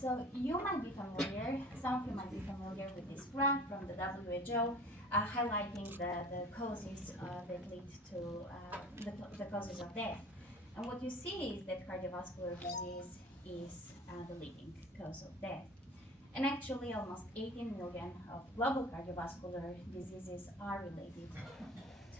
So you might be familiar, some of you might be familiar with this graph from the WHO highlighting the causes that lead to the causes of death. And what you see is that cardiovascular disease is the leading cause of death. And actually, almost 18 million of global cardiovascular diseases are related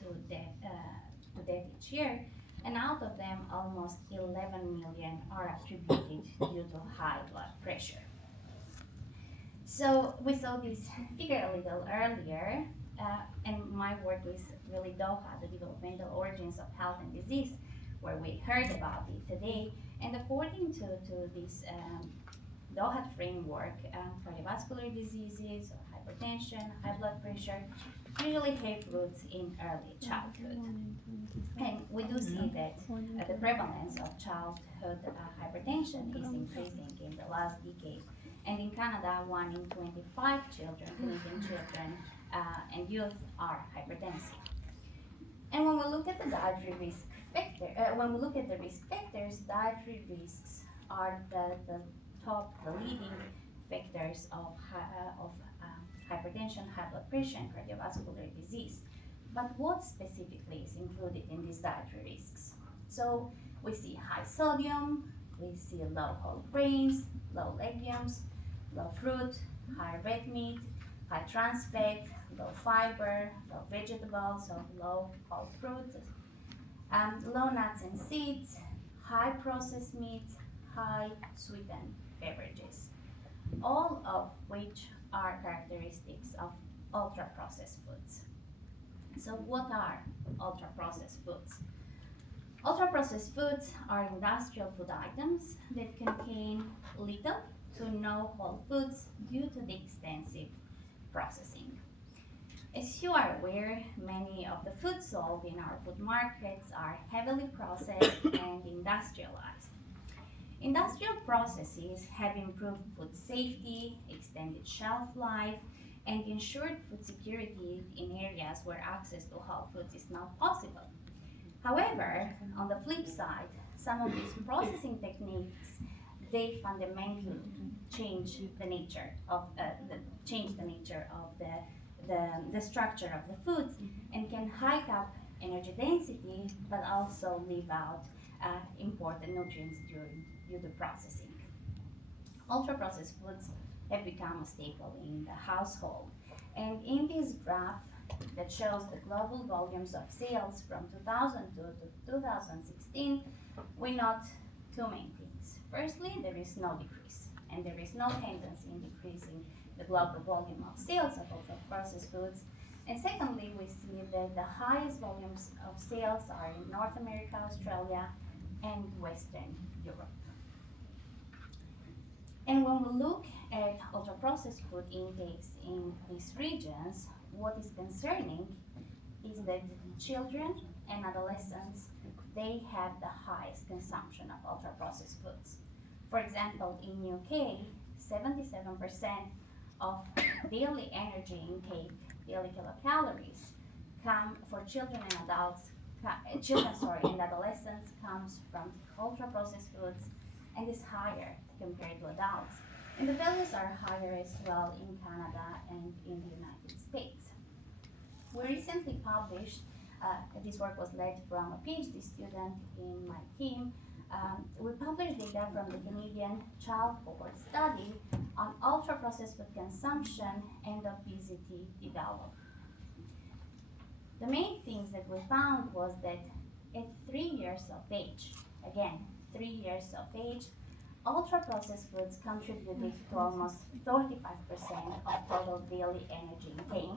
to death each year. And out of them, almost 11 million are attributed due to high blood pressure. So we saw this figure a little earlier, and my work is really DOHA, the Developmental Origins of Health and Disease, where we heard about it today. And according to this DOHA framework, cardiovascular diseases or hypertension, high blood pressure usually have roots in early childhood. And we do see that the prevalence of childhood hypertension is increasing in the last decade. And in Canada, 1 in 25 Canadian children and youth are hypertensive. And when we look at the dietary risk factor, risk factors, dietary risks are the leading factors of hypertension, high blood pressure, and cardiovascular disease. But what specifically is included in these dietary risks? So we see high sodium, we see low whole grains, low legumes, low fruit, high red meat, high trans fat, low fiber, low vegetables, so low whole fruit, low nuts and seeds, high processed meats, high sweetened beverages, all of which are characteristics of ultra-processed foods. So what are ultra-processed foods? Ultra-processed foods are industrial food items that contain little to no whole foods due to the extensive processing. As you are aware, many of the foods sold in our food markets are heavily processed and industrialized. Industrial processes have improved food safety, extended shelf life, and ensured food security in areas where access to whole foods is not possible. However, on the flip side, some of these processing techniques, they fundamentally change the nature of the structure of the foods and can hike up energy density, but also leave out important nutrients due to processing. Ultra-processed foods have become a staple in the household. And in this graph that shows the global volumes of sales from 2002 to 2016, we note two main things. Firstly, there is no decrease, and there is no tendency in decreasing the global volume of sales of ultra-processed foods. And secondly, we see that the highest volumes of sales are in North America, Australia, and Western Europe. And when we look at ultra-processed food intakes in these regions, what is concerning is that children and adolescents, they have the highest consumption of ultra-processed foods. For example, in UK, 77% of daily energy intake, daily kilocalories, come for children and adolescents comes from ultra-processed foods and is higher compared to adults. And the values are higher as well in Canada and in the United States. We recently published, this work was led from a PhD student in my team. We published data from the Canadian Child Cohort Study on ultra-processed food consumption and obesity development. The main things that we found was that at 3 years of age, again, 3 years of age, ultra-processed foods contributed to almost 35% of total daily energy intake.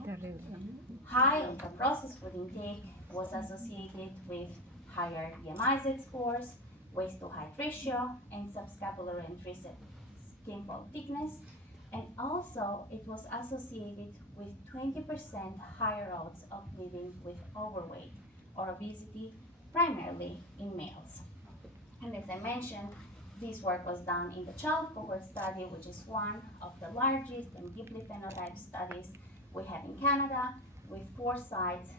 High ultra-processed food intake was associated with higher BMI-Z scores, waist-to-height ratio, and subscapular and tricep skin fold thickness, and also it was associated with 20% higher odds of living with overweight or obesity, primarily in males. And as I mentioned, this work was done in the Child Cohort Study, which is one of the largest and deeply phenotyped studies we have in Canada, with 4 sites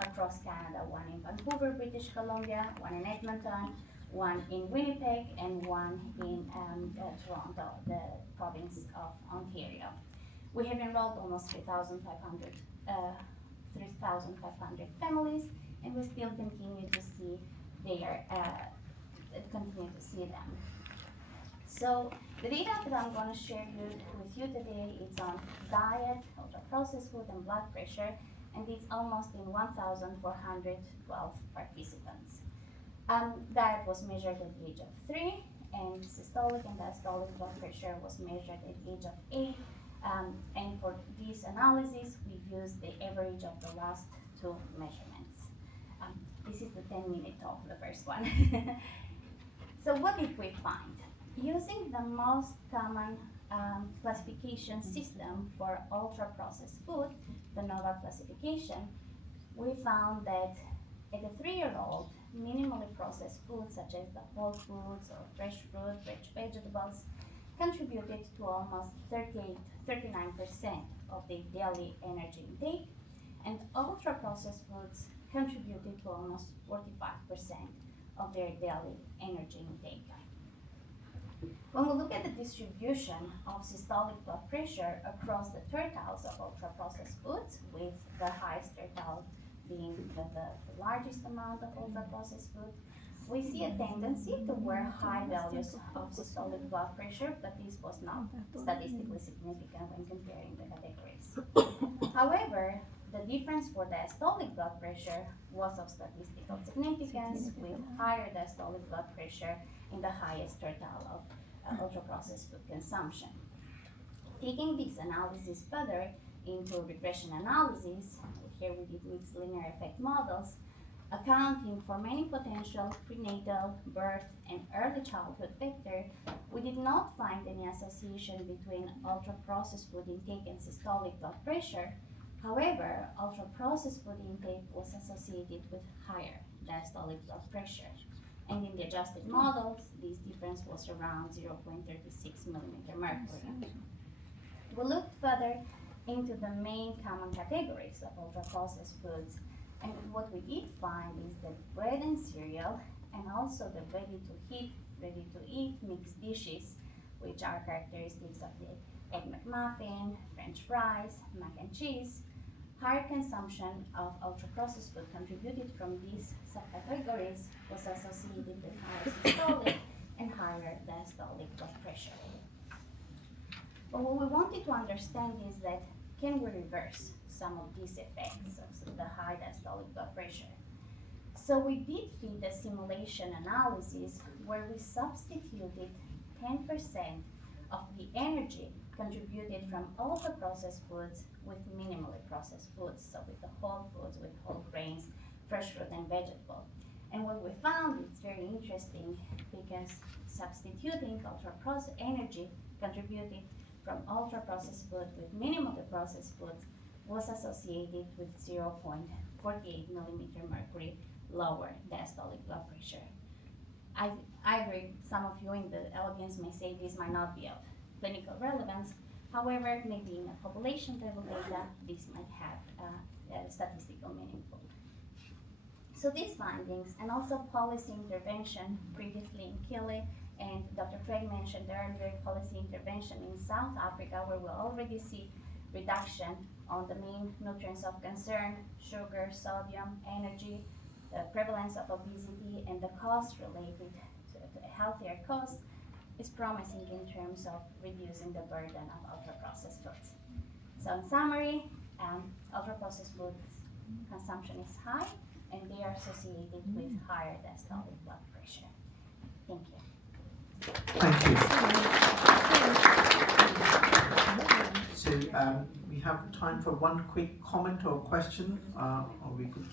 across Canada, one in Vancouver, British Columbia, one in Edmonton, one in Winnipeg and one in Toronto, the province of Ontario. We have enrolled almost 3,500 families, and we still continue to see them. So the data that I'm going to share with you today is on diet, ultra-processed food, and blood pressure, and it's almost in 1,412 participants. Diet was measured at the age of 3, and systolic and diastolic blood pressure was measured at the age of 8. And for this analysis, we used the average of the last 2 measurements. This is the 10-minute talk, the first one. So what did we find? Using the most common classification system for ultra-processed food, the NOVA classification, we found that at a 3-year-old, minimally processed foods such as the whole foods or fresh fruit, fresh vegetables, contributed to almost 39% of their daily energy intake, and ultra-processed foods contributed to almost 45% of their daily energy intake. When we look at the distribution of systolic blood pressure across the tertiles of ultra-processed foods, with the highest tertile being the largest amount of ultra-processed food, we see a tendency toward high values of systolic blood pressure, but this was not statistically significant when comparing the categories. However, the difference for diastolic blood pressure was of statistical significance, with higher diastolic blood pressure in the highest tertile of ultra-processed food consumption. Taking this analysis further into regression analysis, here we did mixed linear effect models, accounting for many potential prenatal, birth, and early childhood vectors, we did not find any association between ultra-processed food intake and systolic blood pressure. However, ultra-processed food intake was associated with higher diastolic blood pressure. And in the adjusted models, this difference was around 0.36 millimeter mercury. We looked further into the main common categories of ultra-processed foods, and what we did find is that bread and cereal, and also the ready-to-eat mixed dishes, which are characteristics of the Egg McMuffin, French fries, mac and cheese, higher consumption of ultra-processed food contributed from these subcategories was associated with higher systolic and higher diastolic blood pressure. But what we wanted to understand is that, can we reverse some of these effects of the high diastolic blood pressure? So we did feed a simulation analysis where we substituted 10% of the energy contributed from ultra-processed foods with minimally processed foods, so with the whole foods, with whole grains, fresh fruit and vegetable. And what we found is very interesting, because substituting ultra-processed energy contributed from ultra-processed food with minimally processed foods was associated with 0.48 millimeter mercury lower diastolic blood pressure. I agree, some of you in the audience may say this might not be of clinical relevance. However, maybe in a population level data, this might have statistical meaningful. So these findings, and also policy intervention previously in Chile, and Dr. Craig mentioned earlier policy intervention in South Africa, where we already see reduction on the main nutrients of concern: sugar, sodium, energy, the prevalence of obesity, and the cost related to a healthier cost, is promising in terms of reducing the burden of ultra-processed foods. So in summary, ultra-processed foods consumption is high, and they are associated with higher diastolic blood pressure. Thank you. Thank you. So we have time for one quick comment or question, or we could